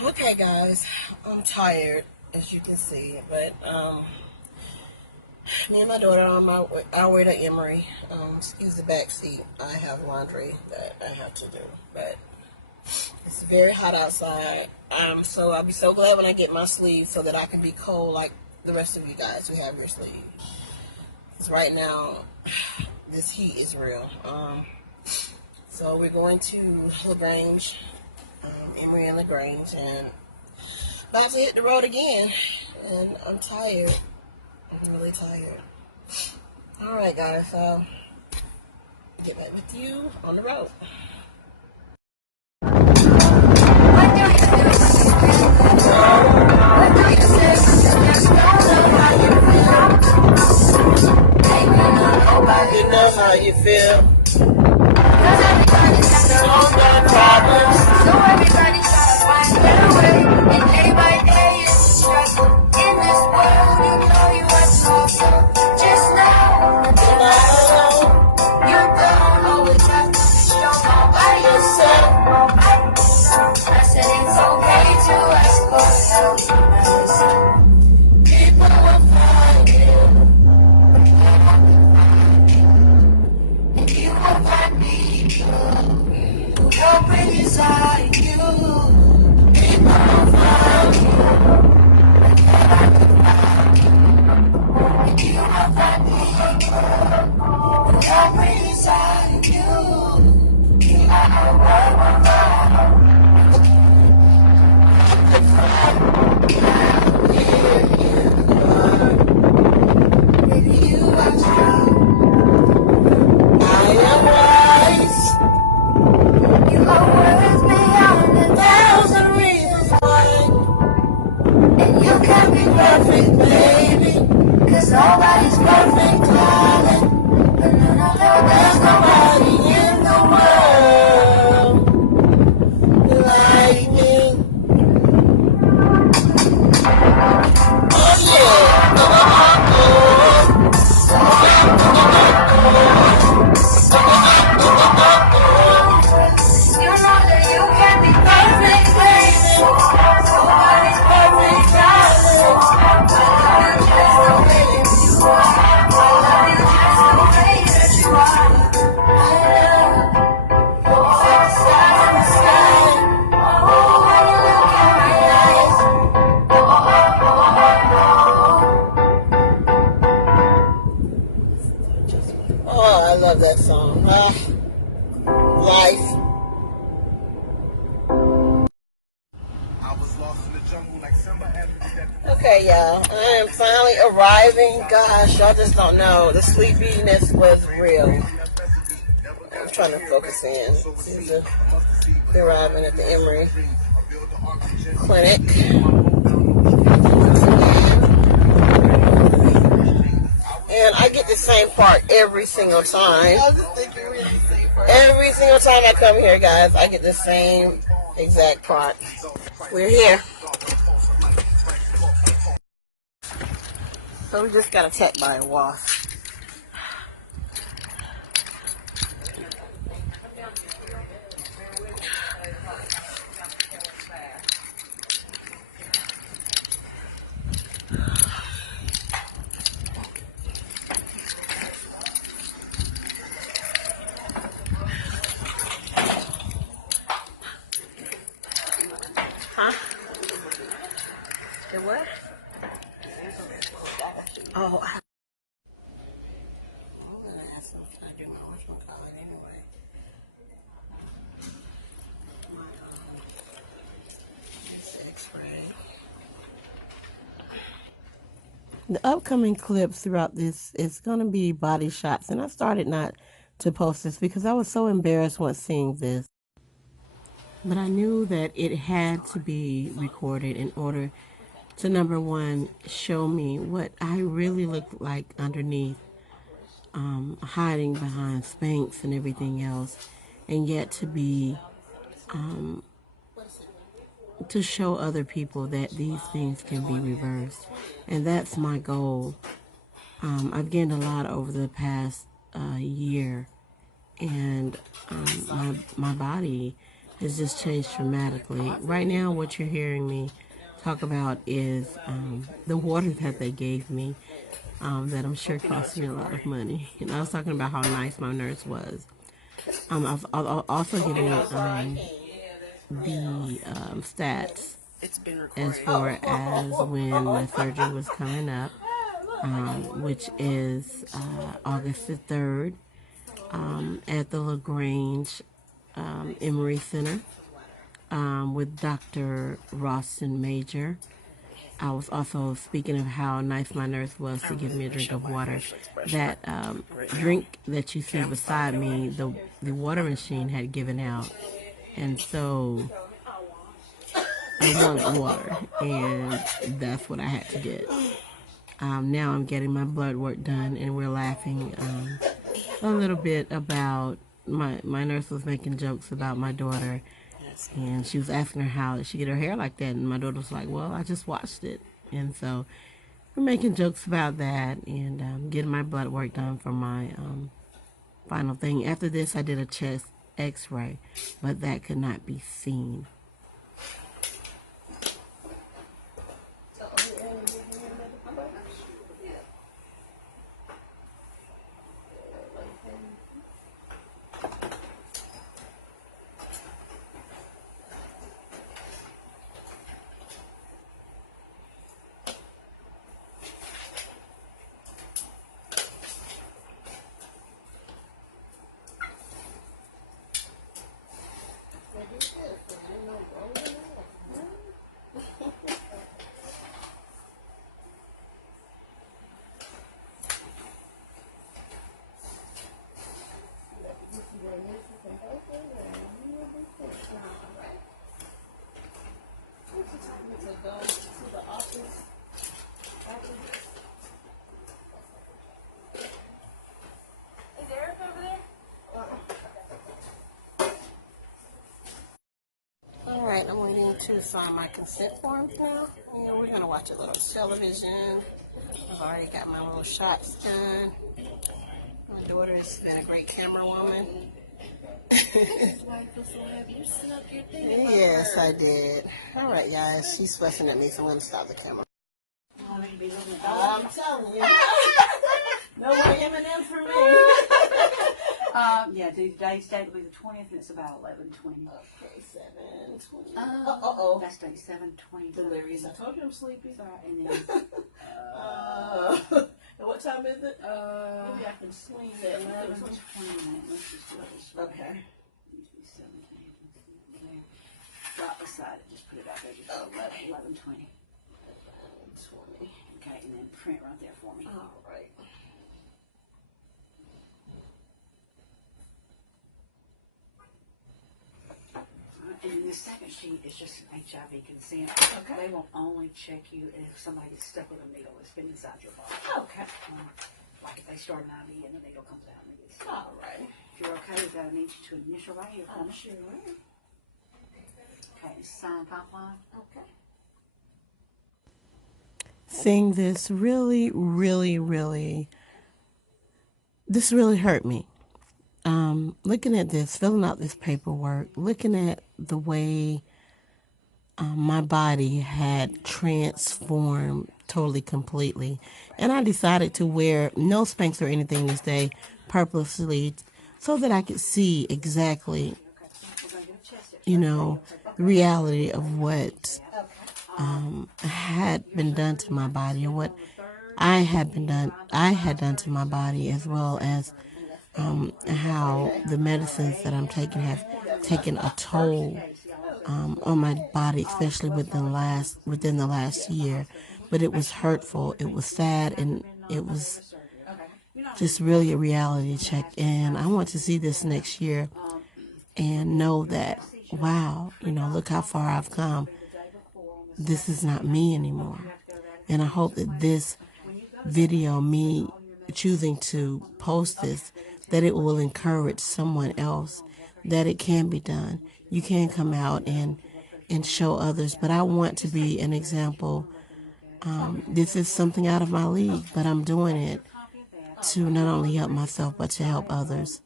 Okay, guys, I'm tired, as you can see, but me and my daughter are on our way to Emory. Excuse the back seat. I have laundry that I have to do, but it's very hot outside. So I'll be so glad when I get my sleeve so that I can be cold like the rest of you guys who have your sleeve. Because right now, this heat is real. So we're going to LaGrange, Emory and LaGrange, and about to hit the road again. And I'm tired. I'm really tired. Alright, guys, so get back with you on the road. You know how you feel. Cause everybody's got their own damn problems. So everybody's gotta find their way. And day by day it's a struggle. In this world you know you are so just know you're not alone. You don't always have to be strong all by yourself. I said it's okay to ask for help. People will find you. And you will find me. Help inside you. People will find you. And you will find me. Help inside you. You are a world. Baby, you are strong. I am wise. You are worth beyond 1,000 reasons why. And you can be perfect, baby. Cause nobody's perfect, darling. There's nobody in the world like me. Oh yeah. You know that you can be perfect, baby. Nobody's perfect, darling. I love you just the way you are. I love you just the way that you are. I love you like the stars in the sky. Oh, when you look in my eyes. Oh, I love that song. Life. Okay, y'all. I am finally arriving. Gosh, y'all just don't know. The sleepiness was real. I'm trying to focus in. We're arriving at the Emory Clinic. And I get the same part every single time. Every single time I come here, guys, I get the same exact part. We're here. So we just got attacked by a wasp. Huh? The what? Oh, I do my whatchamacallit anyway. X-ray. The upcoming clips throughout this is going to be body shots, and I started not to post this because I was so embarrassed once seeing this. But I knew that it had to be recorded in order to, number one, show me what I really look like underneath, hiding behind Spanx and everything else, and yet to be, to show other people that these things can be reversed. And that's my goal. I've gained a lot over the past year, and my body has just changed dramatically. Right now, what you're hearing me talk about is the water that they gave me, that I'm sure cost me a lot of money. And I was talking about how nice my nurse was. I've also given the stats as far as when my surgery was coming up, which is August the 3rd at the LaGrange Emory Center with Dr. Rawson Major. I was also speaking of how nice my nurse was to give me a drink of water. That drink that you see beside me, the water machine had given out. And so I wanted water, and that's what I had to get. Now I'm getting my blood work done, and we're laughing a little bit about my nurse was making jokes about my daughter, and she was asking her how did she get her hair like that, and my daughter was like, well, I just watched it. And so we're making jokes about that, and getting my blood work done for my final thing. After this, I did a chest x-ray, but that could not be seen. Alright, I'm waiting to sign my consent forms now. And we're going to watch a little television. I've already got my little shots done. My daughter has been a great camera woman. Yes, I did. Alright, guys, she's fussing at me, so I'm going to stop the camera. I'm telling you. No more M&M's for me. Yeah, today's date will be the 20th, and it's about 11:20. Okay, 7:20. That's date 7:20. Delirious. I told you I'm sleepy. Sorry, and then. And what time is it? Maybe I can swing at 11. Let's just do this. Okay. Right beside it, just put it out there. Just 11:20. 11:20. Okay, and then print right there for me. All right. And then the second sheet is just HIV consent. Okay. They will only check you if somebody gets stuck with a needle that's been inside your body. Okay. Like if they start an IV and the needle comes out and it gets stuck. All right. If you're okay with that, I need you to initial right here for me. Sure. Okay, sign pipeline. Okay. Seeing this really hurt me. Looking at this, filling out this paperwork, looking at the way my body had transformed totally, completely. And I decided to wear no Spanx or anything this day purposely so that I could see exactly, the reality of what had been done to my body, or what I had done to my body, as well as how the medicines that I'm taking have taken a toll on my body, especially within the last year. But it was hurtful, it was sad, and it was just really a reality check. And I want to see this next year and know that, wow, look how far I've come. This is not me anymore. And I hope that this video, me choosing to post this, that it will encourage someone else that it can be done. You can come out and show others, but I want to be an example. This is something out of my league, but I'm doing it to not only help myself, but to help others.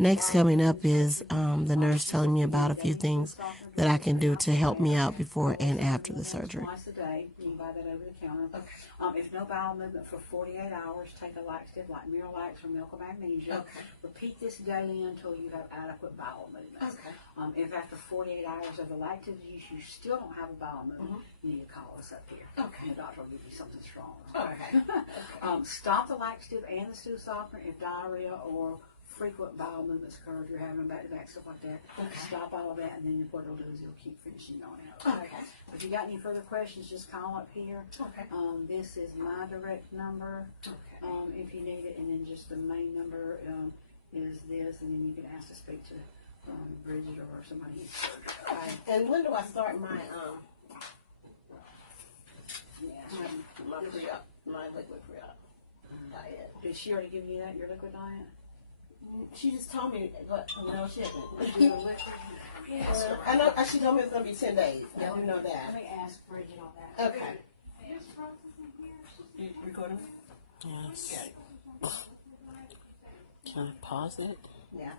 Next coming up is the nurse telling me about a few things that I can do to help me out before and after the surgery. Twice a day. You can buy that over the counter. Okay. If no bowel movement for 48 hours, take a laxative like Miralax or milk of magnesia. Okay. Repeat this daily until you have adequate bowel movements. Okay. If after 48 hours of the laxative use you still don't have a bowel movement, you need to call us up here. Okay. The doctor will give you something strong. Okay. Stop the laxative and the stool softener if diarrhea or frequent bowel movements occur, if you're having back-to-back stuff like that. Okay. Stop all of that, and then what it'll do is it'll keep finishing on out. Okay. If you got any further questions, just call up here. Okay. This is my direct number, Okay. if you need it, and then just the main number is this, and then you can ask to speak to Bridget or somebody. And when do I start my Yeah. pre-op, my liquid pre-op diet? Did she already give you that, your liquid diet? She just told me, but no, she Do didn't. a liquid? Yes. I know she told me it's gonna be 10 days. I do know Let that. me ask Bridget on that. Okay. You recording? Yes. Can I pause it? Yeah.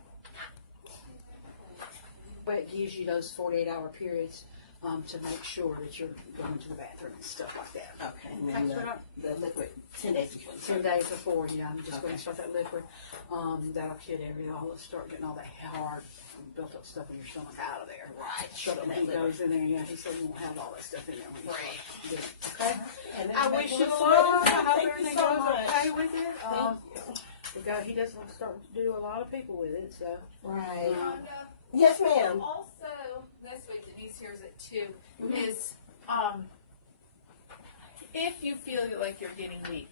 But it gives you those 48-hour periods to make sure that you're going to the bathroom and stuff like that. Okay. And then the liquid 10 days before. 10 days before, yeah, I'm just going Okay. to start that liquid. That'll kid all start getting all that hard built up stuff in your stomach out of there. Right. So that when he goes in there, yeah, he said you won't have all that stuff in there when you start doing it. Okay? And I wish you luck. I hope everything so goes much. okay with it. Thank you. The guy, he doesn't start to do a lot of people with it, so. Right. Rhonda, Yes, ma'am. also, this way Denise hears it too, is if you feel like you're getting weak,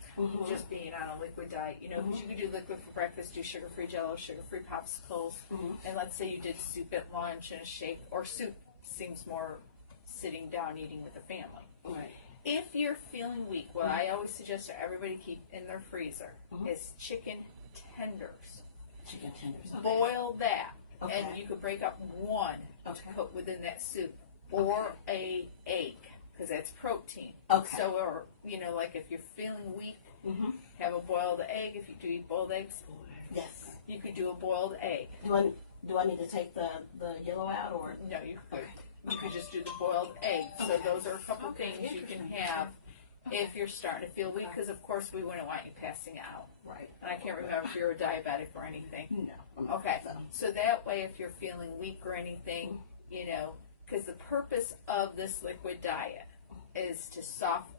just being on a liquid diet, you know, because you could do liquid for breakfast, do sugar-free Jello, sugar-free popsicles, and let's say you did soup at lunch and a shake, or soup seems more sitting down eating with the family. Right. If you're feeling weak, what I always suggest to everybody keep in their freezer is chicken tenders. Chicken tenders. Okay. Boil that, Okay. and you could break up one Okay. to put within that soup, or a egg, because that's protein. Okay. So, or you know, like if you're feeling weak, have a boiled egg. If you do eat boiled eggs, Yes. you could do a boiled egg. Do I need to take the yellow out or? No, you could. You could just do the boiled egg. So those are a couple things you can have if you're starting to feel weak, because of course we wouldn't want you passing out. Right. And I can't remember if you're a diabetic or anything. No. I'm not, Okay, so. so that way if you're feeling weak or anything, you know, because the purpose of this liquid diet is to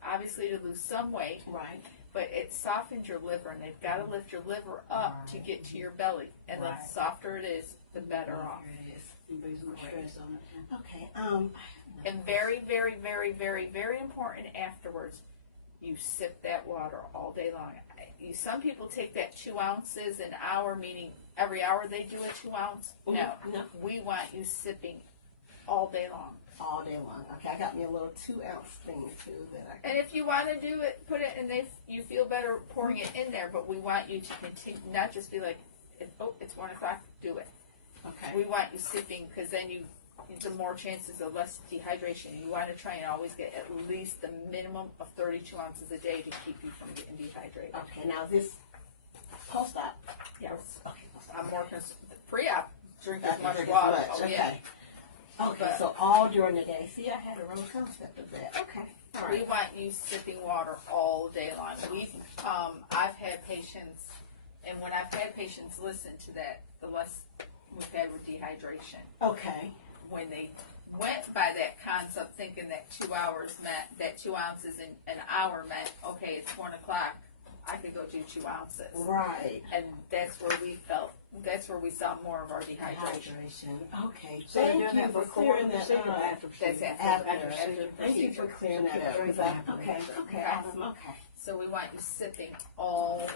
obviously to lose some weight, Right. but it softens your liver, and they've got to lift your liver up to get to your belly, and the softer it is, the better off. It is. And there's no stress on it. Okay. And very, very, very, very, very important afterwards, you sip that water all day long. Some people take that 2 ounces an hour, meaning every hour they do a 2 ounce. No, No. we want you sipping all day long. All day long. Okay. I got me a little 2-ounce thing too that I can. And if you want to do it, put it, and you feel better pouring it in there. But we want you to continue, not just be like, it's 1 o'clock, do it. Okay. We want you sipping, because then the more chances of less dehydration. You want to try and always get at least the minimum of 32 ounces a day to keep you from getting dehydrated. Okay. Now this post-op. Yes. Okay. Post-op. I'm more pre-op. Drink I as can much drink water. as much. Oh, Okay. yeah. Okay. But- So all during the day. See, I had a real concept of that. Okay. All We right. want you sipping water all day long. I've had patients, and when I've had patients listen to that, the less we've had with dehydration. Okay. When they went by that concept, thinking that 2 hours meant that 2 ounces in an hour meant, okay, it's 1 o'clock, I could go do 2 ounces. Right. And that's where we saw more of our dehydration. Hydration. Okay. So you're Thank doing you that for before clearing the that procedure or up. after That's procedure? after Thank you for clearing that up. 'Cause okay. Okay. Awesome. Okay. So we want you sipping all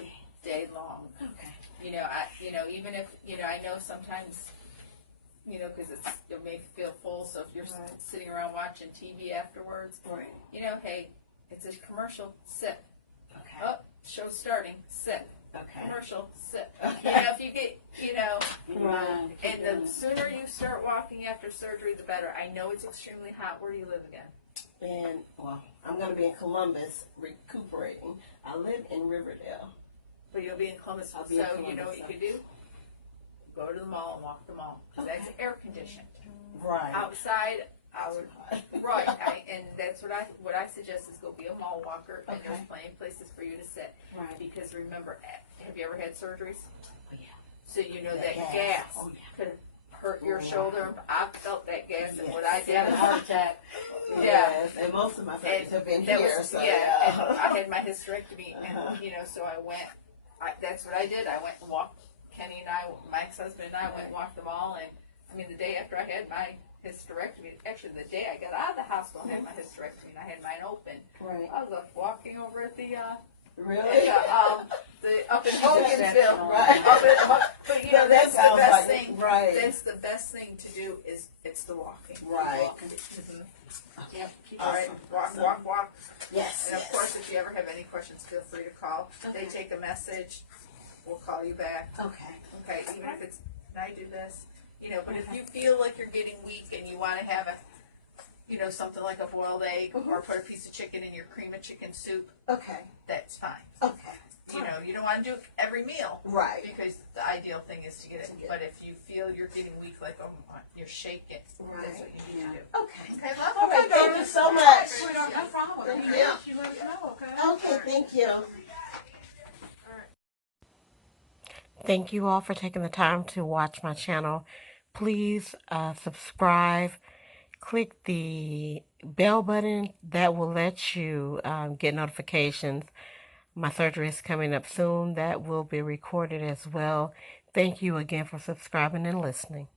day long. Okay. Even if, I know sometimes, because it may feel full, so if you're sitting around watching TV afterwards, Right. hey, it's a commercial, sip. Okay. Oh, show's starting, sip. Okay. Commercial, sip. Okay. If you get, Right. and the sooner you start walking after surgery, the better. I know it's extremely hot. Where do you live again? And I'm going to be in Columbus recuperating. I live in Riverdale. But you'll be in Columbus, I'll be in so you know Columbus, what you could do? go to the mall and walk the mall, because that's air conditioned. Right. Outside, I would, and that's what I suggest is go be a mall walker, and there's plenty of places for you to sit. Right. Because remember, have you ever had surgeries? Oh, yeah. So you know that gas could hurt your shoulder. I felt that gas, and what I did, Having a heart attack. Yes, and most of my friends have been that here, was, so and I had my hysterectomy, and so I went. That's what I did. I went and walked. Kenny and I, my ex-husband and I, went and walked the mall, and I mean, the day after I had my hysterectomy, actually the day I got out of the hospital, I had my hysterectomy, and I had mine open. Right. I was walking over at the really? up in Hogansville. Right. But you know, that's the best thing. Right. That's the best thing to do is it's the walking. Right. Yep. All right, walk. Yes. And of course, if you ever have any questions, feel free to call. They take a message. We'll call you back. Okay. Okay, even if it's, can I do this? But if you feel like you're getting weak and you want to have something like a boiled egg or put a piece of chicken in your cream of chicken soup, Okay. that's fine. Okay. You don't want to do it every meal. Right. Because the ideal thing is to get it. But if you feel you're getting weak, like you're shaking, that's what you need to do. Okay. Okay, love. All right. Thank you so much. Sweetheart, no problem. Thank you. You let us know, okay? Okay. Thank you. Thank you all for taking the time to watch my channel. Please subscribe. Click the bell button. That will let you get notifications. My surgery is coming up soon. That will be recorded as well. Thank you again for subscribing and listening.